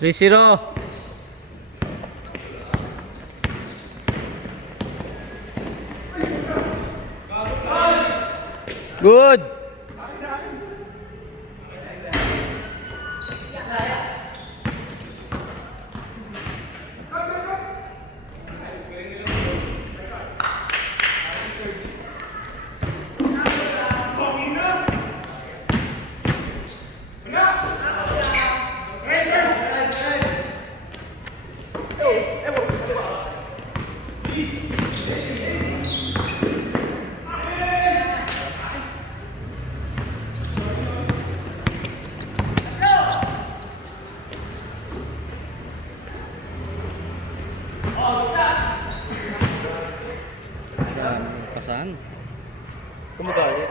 3-0. Good. Pasan. Kumagalit.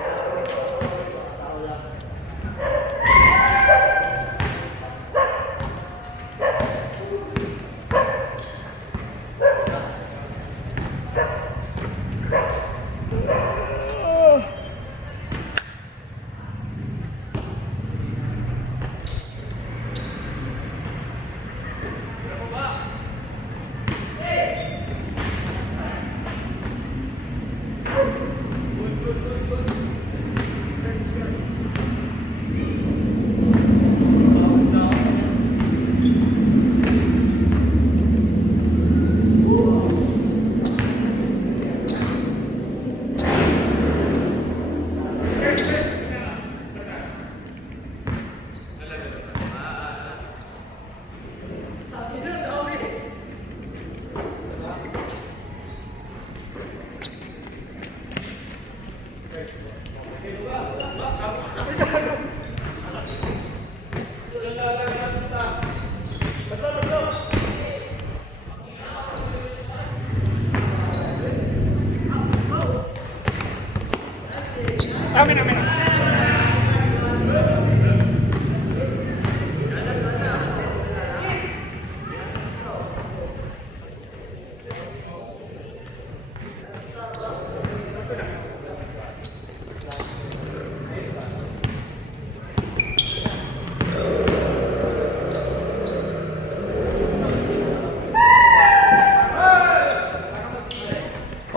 Amin, amin.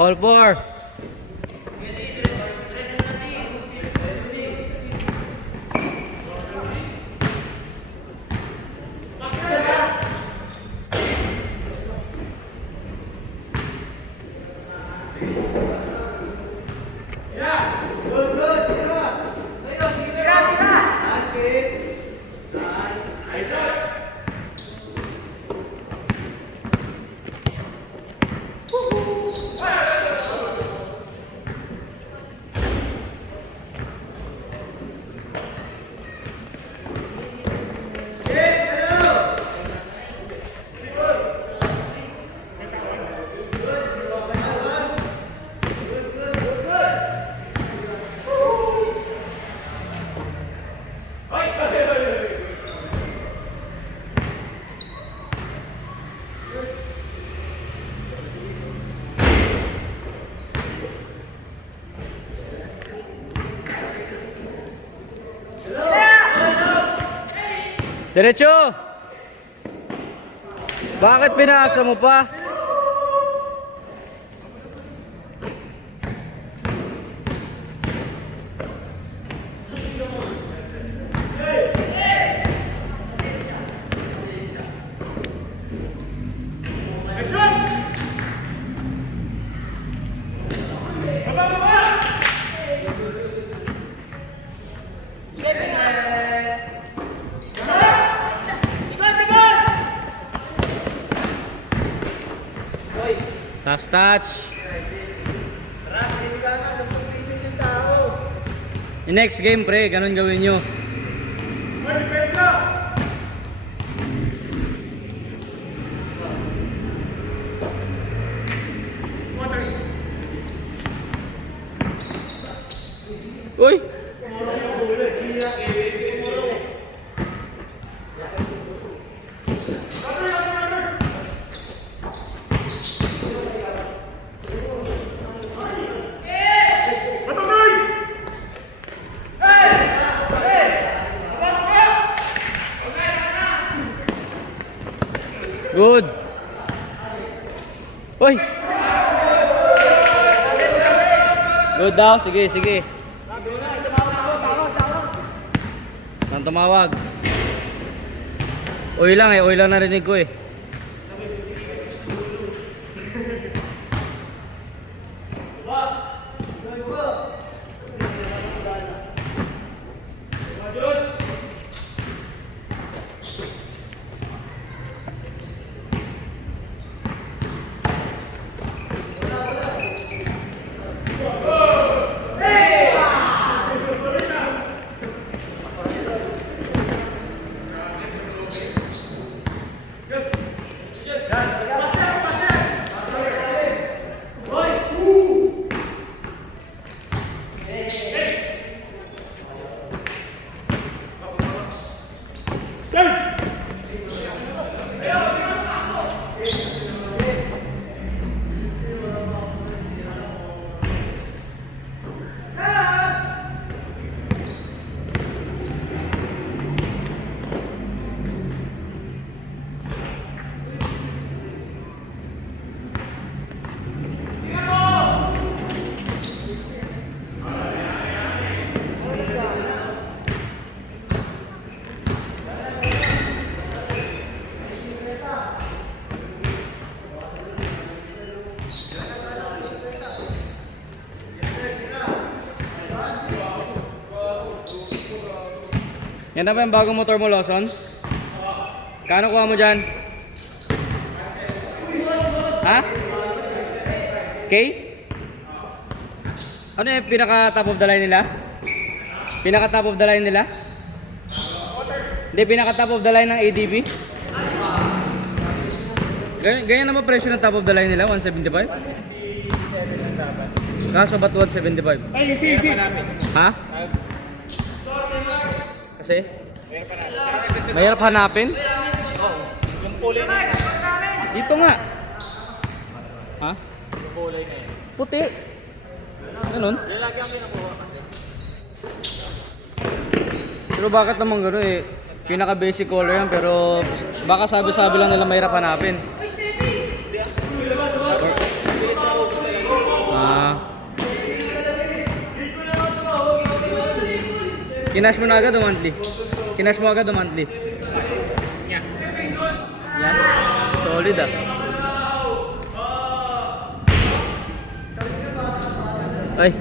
All four. Diretso! Bakit pinasa mo pa? Last touch. The next game pre, ganun gawin nyo. Uy! Good! Uy! Good daw, sige, sige. Nang tumawag. Uy lang narinig ko eh. Yan na ba yung bagong motor mo, Lawson? Kano kuha mo dyan? Ha? K? Ano yung pinaka top of the line nila? Pinaka top of the line nila? Hindi, pinaka top of the line ng ADB? Ganyan naman presyo ng top of the line nila, 175? Kaso ba't 175? Ay, isi. Ha? Kasi? Mahirap hanapin? Oo. Yung kulay na yun. Dito nga. Ha? Yung kulay na yun. Puti. Ganun? Lalagi ang pinakuha kasi. Pero bakit naman gano'n eh? Pinaka basic color yan pero baka sabi-sabi lang nila mahirap hanapin. Kinash mo na agad o monthly? Kinash mo agad o monthly? Yan. Yan. Solid ah. Ay.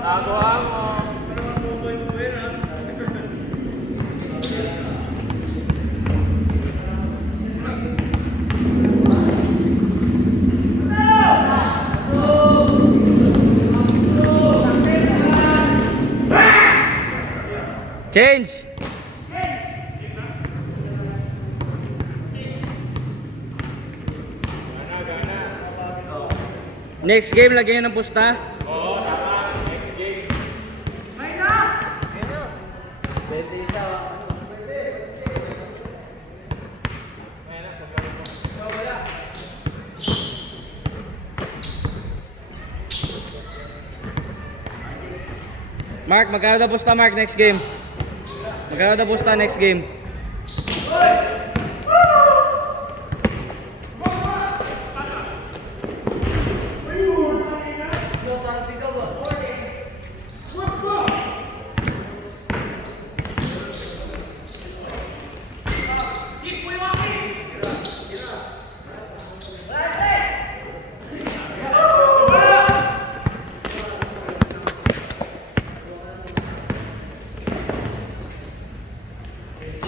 Nagawa mo. Change! Next game, lagyan nyo ng pusta. Oo, tama. Next game. Mark, magkano daw pusta, Mark, next game? Magkano daw pusta next game?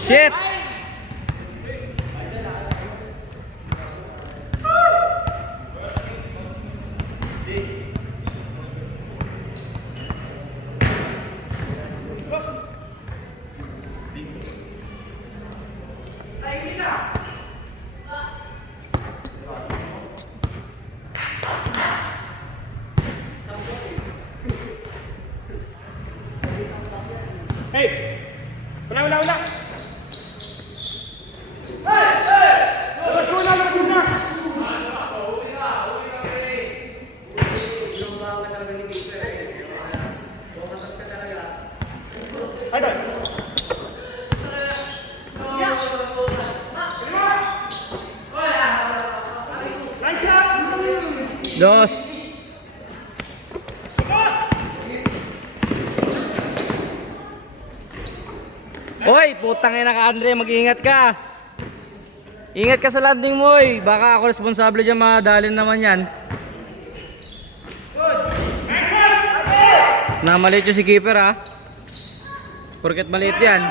Shit! Hey! Wala! Dos. Hoy, putang ina ka Andre, mag-ingat ka. Ingat ka sa landing mo, oy. Baka ako responsable diyan, madalin naman 'yan. Maliit yung si keeper ha. Porket maliit 'yan.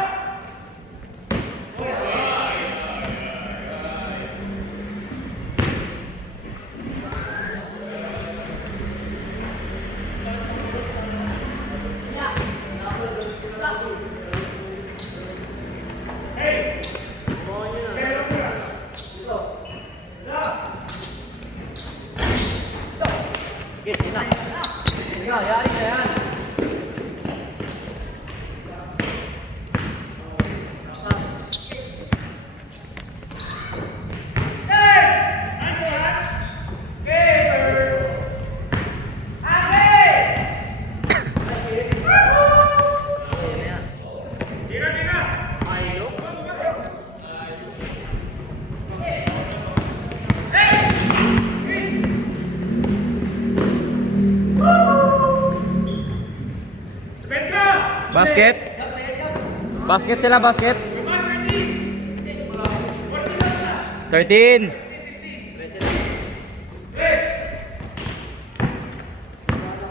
Basket. Basket sila, basket. 13.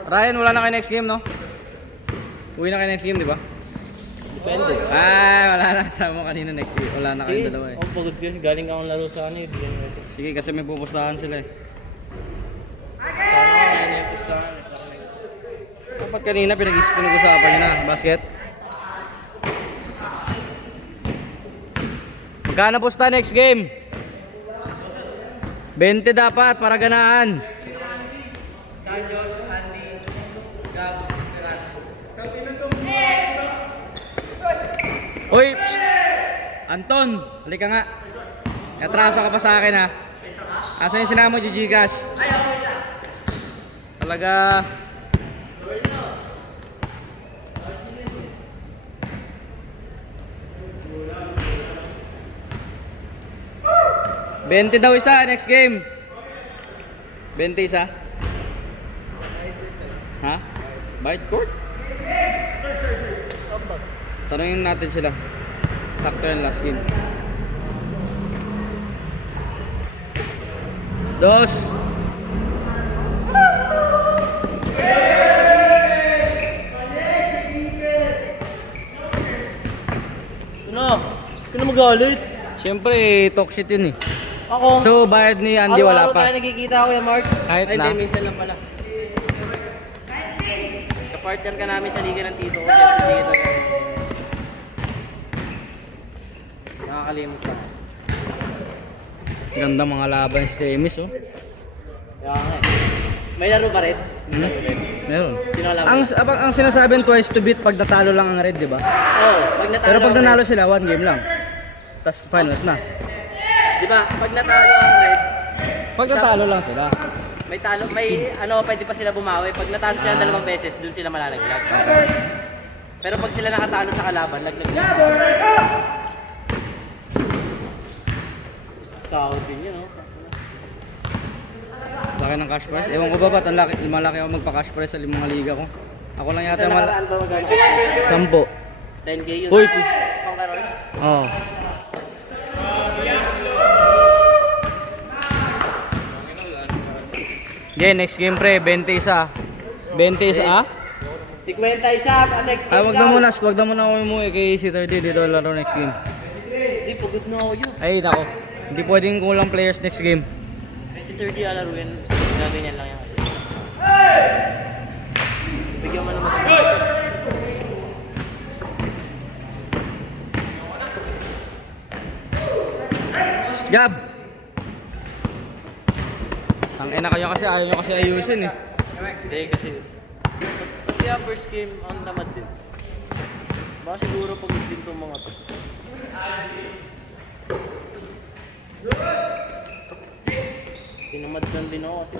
Ryan, wala na kayo next game, no? Uwi na kayo next game, di ba? Depende. Wala na. Sama mo kanina next game. Wala na kayong dalawa eh. Ako pagod yun. Galing akong laro sa ano eh. Sige, kasi may pupustahan sila eh. Sana kaya na yung pustahan. Dapat kanina pinag-usapan nyo na. Basket. Magkano pusta next game? 20 dapat para ganaan. Hoy! Psst! Anton! Halika nga. Natraso ka pa sa akin ha. Asan yung sinama mo, Gigigas? Talaga... $20 daw isa, next game. 20 isa. Ha? Bite court? Tanungin natin sila. Sakto yung last game. Dos. Ano? Gusto na magalit. Siyempre, toxic yun eh. Ako. So, bayad ni Andy wala Araw-araw pa. tayo nagkikita ko yan, Mark. Kahit Ay, na. hindi, minsan lang pala. Kapartner ka namin sa liga ng tito ko. Dito. Nakakalimot ka. Ganda mga laban si Semis oh. Kaya nga eh. May laro ba rin? Meron. Sino alam? Ang sinasabing twice to beat pag natalo lang ang red, di ba? Oo, pag natalo Pero pag ang nanalo red. sila, one game lang. Tapos finals na. Di ba? Pag natalo ang red, Pag natalo lang sila. may talo, may ano, pwede pa sila bumawi. Pag natalo sila dalawang beses, dun sila malalaglag. Pero pag sila nakatalo sa kalaban, laglag sila. Sahod din yun, no? Laki ng cash prize. Ewan ko ba ba't ang malaki ako magpa-cash prize sa mga liga ko. Ako lang yata Sa nakaraan ba magkano? 10. 10K yun. Uy, Conquerors. Oo. Okay, next game pre, 20 isa. 20 isa ah? 50 isa, next game. Ay, wag na muna ako umuwi kay si 30 dito laro next game. Hindi, pagod na ako yun. Ay, nako. Hindi pwedeng kulang players next game. Si 30 alaruin, gaganyan lang yan kasi. Bigyan mo naman ako. Jab! Ang ina kayo kasi ayaw nyo kasi ayusin eh. Hindi kasi. Pati first game, ang tamad din. Baka siguro pag din itong mga to. Tinamad lang din ako kasi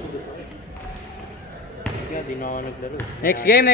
kaya di na ako naglaro. Next game.